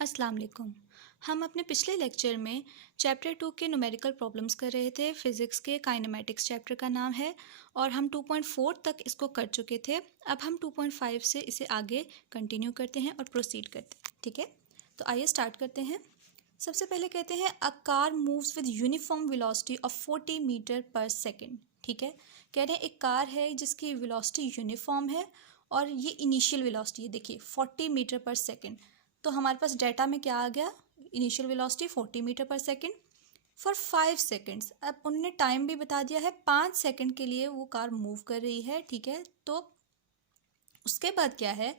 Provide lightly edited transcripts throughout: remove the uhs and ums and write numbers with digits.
अस्सलाम वालेकुम। हम अपने पिछले लेक्चर में चैप्टर 2 के न्यूमेरिकल प्रॉब्लम्स कर रहे थे। फिज़िक्स के काइनेमेटिक्स चैप्टर का नाम है और हम 2.4 तक इसको कर चुके थे। अब हम 2.5 से इसे आगे कंटिन्यू करते हैं और प्रोसीड करते हैं। ठीक है, तो आइए स्टार्ट करते हैं। सबसे पहले कहते हैं a car moves with uniform velocity of 40 meter per second. ठीक है, कह रहे हैं एक कार है जिसकी वेलोसिटी यूनिफॉर्म है और ये इनिशियल वेलोसिटी है, देखिए 40 मीटर पर सेकेंड। तो हमारे पास डाटा में क्या आ गया, initial velocity 40 meter per second for 5 seconds. अब उन्होंने टाइम भी बता दिया है, 5 सेकेंड के लिए वो कार मूव कर रही है। ठीक है, तो उसके बाद क्या है,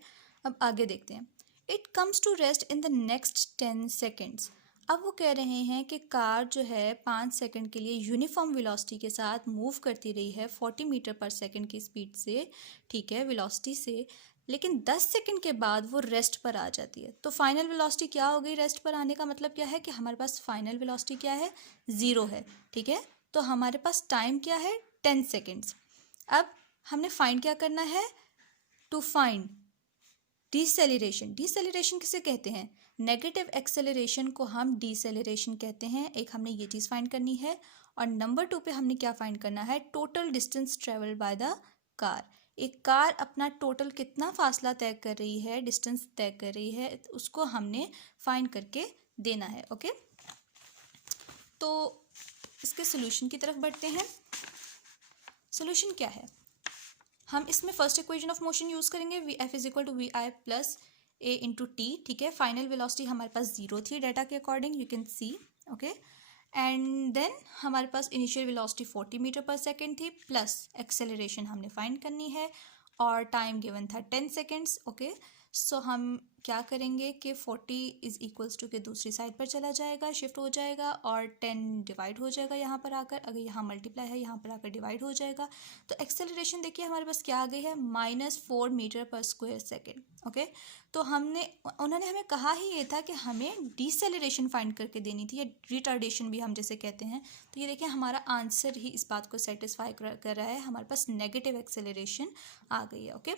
अब आगे देखते हैं। It comes to rest in the next 10 seconds. अब वो कह रहे हैं कि कार जो है 5 सेकंड के लिए यूनिफॉर्म वेलोसिटी के साथ मूव करती रही है 40 मीटर पर सेकंड की स्पीड से, ठीक है, वेलोसिटी से, लेकिन 10 सेकंड के बाद वो रेस्ट पर आ जाती है। तो फाइनल वेलोसिटी क्या हो गई, रेस्ट पर आने का मतलब क्या है कि हमारे पास फाइनल वेलोसिटी क्या है, 0 है। ठीक है, तो हमारे पास टाइम क्या है, 10 सेकेंड्स। अब हमने फाइंड क्या करना है, टू फाइंड डिसेलेरेशन। डिसेलेरेशन किसे कहते हैं, नेगेटिव एक्सेलरेशन को हम डिसेलेरेशन कहते हैं। एक हमने ये चीज़ फाइंड करनी है। और नंबर 2 पे हमने क्या फाइंड करना है, total distance travel by the car. एक कार अपना टोटल कितना फासला तय कर रही है, डिस्टेंस तय कर रही है, उसको हमने फाइंड करके देना है। ओके, तो इसके सोल्यूशन की तरफ बढ़ते हैं। सोल्यूशन क्या है, हम इसमें first equation of motion use करेंगे, V F is equal to V I plus A into T. ठीक है, फाइनल वेलोसिटी हमारे पास 0 थी डाटा के according, you can see. Okay, and then हमारे पास initial velocity 40 meter per second थी, plus acceleration हमने फाइंड करनी है और टाइम गिवन था 10 सेकेंड्स। ओके, सो हम क्या करेंगे कि 40 इज़ इक्वल्स टू के दूसरी साइड पर चला जाएगा, शिफ्ट हो जाएगा, और 10 डिवाइड हो जाएगा यहाँ पर आकर, अगर यहाँ मल्टीप्लाई है यहाँ पर आकर डिवाइड हो जाएगा। तो एक्सेलरेशन देखिए हमारे पास क्या आ गई है, -4 metre per square second. Okay, तो उन्होंने हमें कहा ही ये था कि हमें डिसेलरेशन फाइंड करके देनी थी, या रिटार्डेशन भी हम जैसे कहते हैं। तो ये देखिए हमारा आंसर ही इस बात को सेटिस्फाई कर रहा है, हमारे पास नेगेटिव एक्सेलरेशन आ गई है। ओके,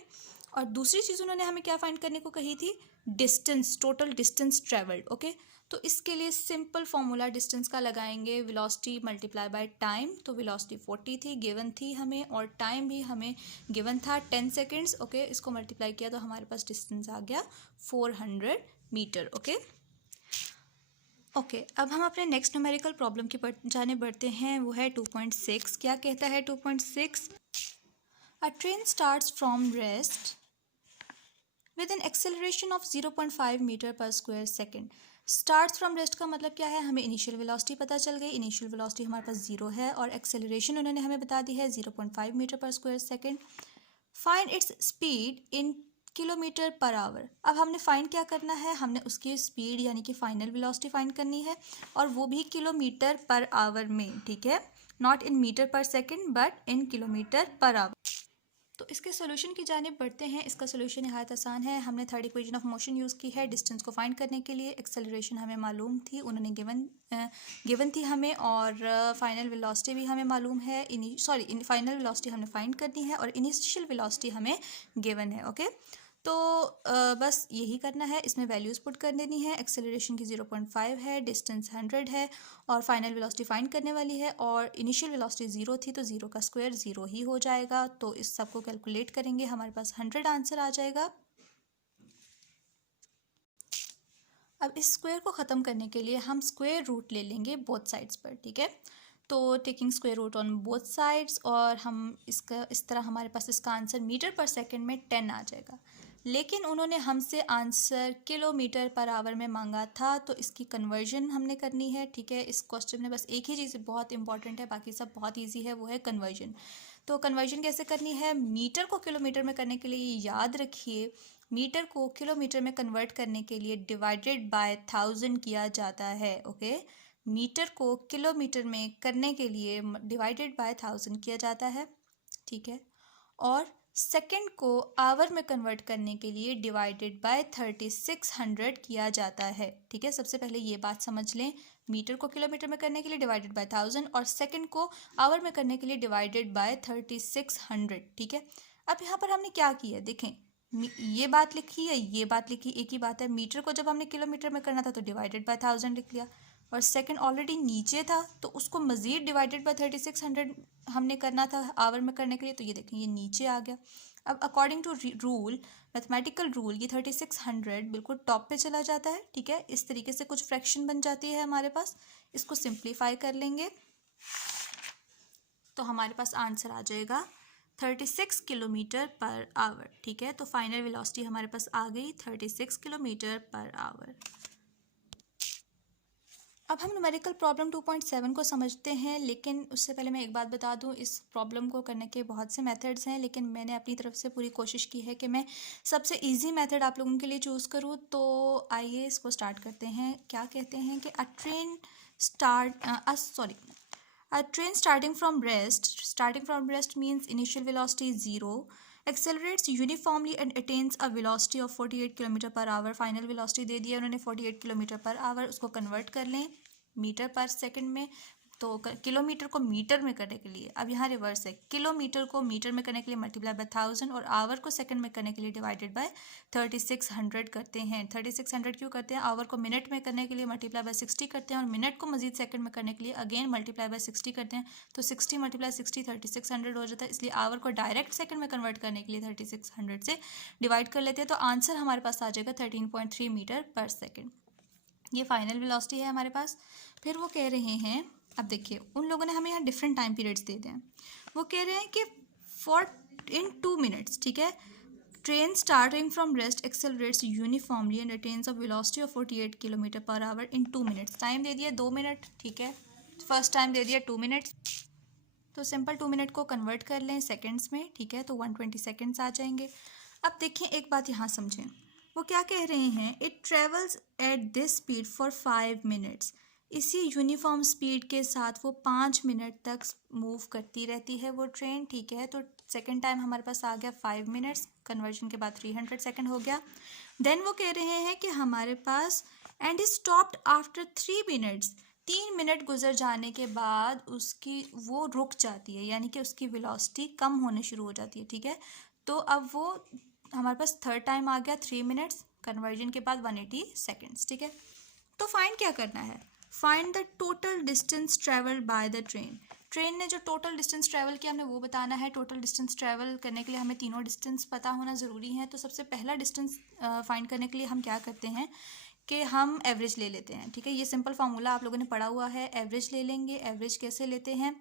और दूसरी चीज़ उन्होंने हमें क्या फाइंड करने को कही थी, distance, total distance travelled. Okay, तो इसके लिए सिंपल फॉर्मूला डिस्टेंस का लगाएंगे, वेलोसिटी मल्टीप्लाई बाय टाइम। तो वेलोसिटी 40 थी, गिवन थी हमें, और टाइम भी हमें गिवन था 10 सेकेंड्स। ओके, इसको मल्टीप्लाई किया तो हमारे पास डिस्टेंस आ गया 400 मीटर। ओके ओके, अब हम अपने नेक्स्ट न्यूमेरिकल प्रॉब्लम की जाने बढ़ते हैं, वो है 2.6। क्या कहता है 2.6, a train starts from rest with an acceleration of 0.5 metre per square second. Starts from rest का मतलब क्या है, हमें इनिशियल वेलोसिटी पता चल गई, इनिशियल वेलोसिटी हमारे पास 0 है, और एक्सेलरेशन उन्होंने हमें बता दी है 0.5 metre per square second. Find its speed in kilometre per our. अब हमने फाइंड क्या करना है, हमने उसकी स्पीड यानी कि फाइनल वेलोसिटी फाइंड करनी है, और वो भी किलोमीटर पर आवर में। ठीक है, not in metre per second but in kilometre per our. तो इसके सोल्यूशन की जानिब बढ़ते हैं। इसका सोल्यूशन नहायत आसान है। हमने third equation of motion use की है डिस्टेंस को फाइंड करने के लिए। एक्सेलरेशन हमें मालूम थी, उन्होंने गिवन थी हमें, और फाइनल वेलोसिटी भी हमें मालूम है। फाइनल वेलोसिटी हमने फाइंड करनी है और इनिशियल वेलोसिटी हमें गिवन है। ओके, तो बस यही करना है, इसमें वैल्यूज़ पुट कर देनी है। एक्सेलरेशन की 0.5 है, डिस्टेंस 100 है, और फाइनल वेलोसिटी फाइंड करने वाली है, और इनिशियल वेलोसिटी 0 थी तो 0 का स्क्वायर 0 ही हो जाएगा। तो इस सब को कैलकुलेट करेंगे, हमारे पास 100 आंसर आ जाएगा। अब इस स्क्वायर को ख़त्म करने के लिए हम स्क्वायर रूट ले लेंगे बोथ साइड्स पर। ठीक है, तो taking square root on both sides, और हम इसका इस तरह हमारे पास इसका आंसर मीटर पर सेकंड में 10 आ जाएगा। लेकिन उन्होंने हमसे आंसर किलोमीटर पर आवर में मांगा था, तो इसकी कन्वर्जन हमने करनी है। ठीक है, इस क्वेश्चन में बस एक ही चीज़ बहुत इंपॉर्टेंट है, बाकी सब बहुत ईजी है, वो है कन्वर्जन। तो कन्वर्जन कैसे करनी है, मीटर को किलोमीटर में करने के लिए याद रखिए, मीटर को किलोमीटर में कन्वर्ट करने के लिए डिवाइडेड बाय 1000 किया जाता है। ओके, मीटर को किलोमीटर में करने के लिए डिवाइडेड बाय 1000 किया जाता है। ठीक है, और सेकंड को आवर में कन्वर्ट करने के लिए डिवाइडेड बाय 3600 किया जाता है। ठीक है, सबसे पहले ये बात समझ लें, मीटर को किलोमीटर में करने के लिए डिवाइडेड बाय 1000, और सेकंड को आवर में करने के लिए डिवाइडेड बाय 3600। ठीक है, अब यहाँ पर हमने क्या किया देखें, ये बात लिखी है, ये बात लिखी, एक ही बात है। मीटर को जब हमने किलोमीटर में करना था तो डिवाइडेड बाय 1000 लिख लिया, और सेकंड ऑलरेडी नीचे था तो उसको मज़ीद डिवाइडेड बाय 3600 हमने करना था आवर में करने के लिए, तो ये देखें ये नीचे आ गया। अब according to rule, mathematical rule, ये 3600 बिल्कुल टॉप पे चला जाता है, ठीक है। इस तरीके से कुछ फ्रैक्शन बन जाती है हमारे पास, इसको सिंप्लीफाई कर लेंगे तो हमारे पास आंसर आ जाएगा 36 किलोमीटर पर आवर, ठीक है। तो फाइनल वेलोसिटी हमारे पास आ गई 36 किलोमीटर पर आवर। अब हम न्यूमेरिकल प्रॉब्लम 2.7 को समझते हैं, लेकिन उससे पहले मैं एक बात बता दूं, इस प्रॉब्लम को करने के बहुत से मेथड्स हैं, लेकिन मैंने अपनी तरफ से पूरी कोशिश की है कि मैं सबसे इजी मेथड आप लोगों के लिए चूज़ करूं। तो आइए इसको स्टार्ट करते हैं। क्या कहते हैं कि a train starting from rest means initial velocity is 0, accelerates uniformly and attains a velocity of 48 km per hour। Final velocity दे दिया उन्होंने 48 किलोमीटर पर आवर, उसको कन्वर्ट कर लें मीटर पर सेकंड में, तो किलोमीटर को मीटर में करने के लिए, अब यहाँ रिवर्स है, किलोमीटर को मीटर में करने के लिए मल्टीप्लाई बाय 1000 और आवर को सेकंड में करने के लिए डिवाइडेड बाय 3600 करते हैं। 3600 क्यों करते हैं? आवर को मिनट में करने के लिए मल्टीप्लाई बाय 60 करते हैं और मिनट को मजीद सेकंड में करने के लिए अगेन मल्टीप्लाई बाय 60 करते हैं, तो 60 मल्टीप्लाई 60 3600 हो जाता है। इसलिए आवर को डायरेक्ट सेकंड में कन्वर्ट करने के लिए 3600 से डिवाइड कर लेते हैं, तो आंसर हमारे पास आ जाएगा 13.3 मीटर पर सेकेंड। ये फाइनल वेलोसिटी है हमारे पास। फिर वो कह रहे हैं, अब देखिए उन लोगों ने हमें यहाँ डिफरेंट टाइम पीरियड्स दे दिए हैं। वो कह रहे हैं कि इन 2 मिनट्स, ठीक है, train starting from rest accelerates uniformly and attains a velocity of 48 kilometre per hour in 2 minutes. Time दे दिया 2 मिनट, ठीक है, फर्स्ट टाइम दे दिया 2 मिनट्स, तो सिंपल 2 मिनट को कन्वर्ट कर लें सेकेंड्स में, ठीक है, तो 120 सेकेंड्स आ जाएंगे। अब देखिए एक बात यहाँ समझें, वो क्या कह रहे हैं, it travels at this speed for 5 minutes. इसी यूनिफॉर्म स्पीड के साथ वो 5 मिनट तक मूव करती रहती है वो ट्रेन, ठीक है। तो सेकेंड टाइम हमारे पास आ गया 5 मिनट्स, कन्वर्जन के बाद 300 सेकेंड हो गया। देन वो कह रहे हैं कि हमारे पास and stopped after 3 minutes. 3 minute गुजर जाने के बाद उसकी वो रुक जाती है, यानी कि उसकी वेलोसिटी कम होने शुरू हो जाती है, ठीक है। तो अब वो हमारे पास थर्ड टाइम आ गया 3 मिनट्स, कन्वर्जन के बाद 180 सेकेंड्स, ठीक है। तो फाइंड क्या करना है, find the total distance travelled by the train. Train ने जो टोटल डिस्टेंस ट्रैवल किया हमने वो बताना है। टोटल डिस्टेंस ट्रैवल करने के लिए हमें तीनों डिस्टेंस पता होना ज़रूरी है। तो सबसे पहला डिस्टेंस फाइंड करने के लिए हम क्या करते हैं कि हम एवरेज ले लेते हैं, ठीक है। ये सिंपल फार्मूला आप लोगों ने पढ़ा हुआ है, एवरेज ले लेंगे। एवरेज कैसे लेते हैं,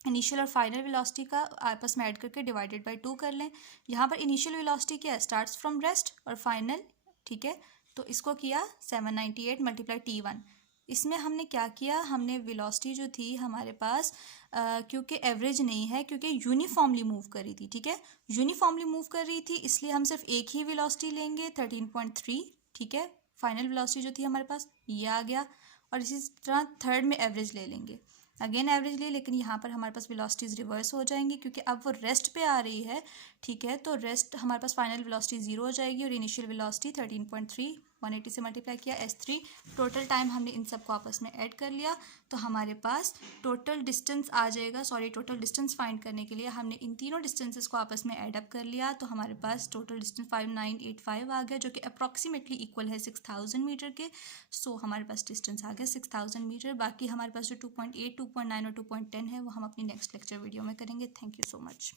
इनिशियल और फाइनल वेलोसिटी का आपस में ऐड करके डिवाइडेड बाय 2 कर लें। यहाँ पर इनिशियल वेलोसिटी क्या है, स्टार्ट्स फ्रॉम रेस्ट, और फाइनल, ठीक है, तो इसको किया 798 मल्टीप्लाई T1। इसमें हमने क्या किया, हमने वेलोसिटी जो थी हमारे पास क्योंकि एवरेज नहीं है, क्योंकि यूनिफॉर्मली मूव कर रही थी, ठीक है, यूनिफॉर्मली मूव कर रही थी, इसलिए हम सिर्फ एक ही वेलोसिटी लेंगे 13.3, ठीक है। फाइनल वेलोसिटी जो थी हमारे पास ये आ गया, और इसी तरह थर्ड में एवरेज ले लेंगे, अगेन एवरेज ले, लेकिन यहाँ पर हमारे पास वेलोसिटीज़ रिवर्स हो जाएंगी क्योंकि अब वो रेस्ट पे आ रही है, ठीक है। तो रेस्ट हमारे पास फाइनल वेलोसिटी 0 हो जाएगी और इनिशियल वेलोसिटी 13.3, 180 से मल्टीप्लाई किया S3। टोटल टाइम हमने इन सब को आपस में ऐड कर लिया, तो हमारे पास टोटल डिस्टेंस आ जाएगा। टोटल डिस्टेंस फाइंड करने के लिए हमने इन तीनों डिस्टेंसेस को आपस में ऐड अप कर लिया, तो हमारे पास टोटल डिस्टेंस 5985 आ गया, जो कि अप्रॉक्सीमेटली इक्वल है 6000 मीटर के। सो हमारे पास डिस्टेंस आ गया 6000 मीटर। बाकी हमारे पास जो 2.8, 2.9 और 2.10 है वो हम अपनी नेक्स्ट लेक्चर वीडियो में करेंगे। Thank you so much.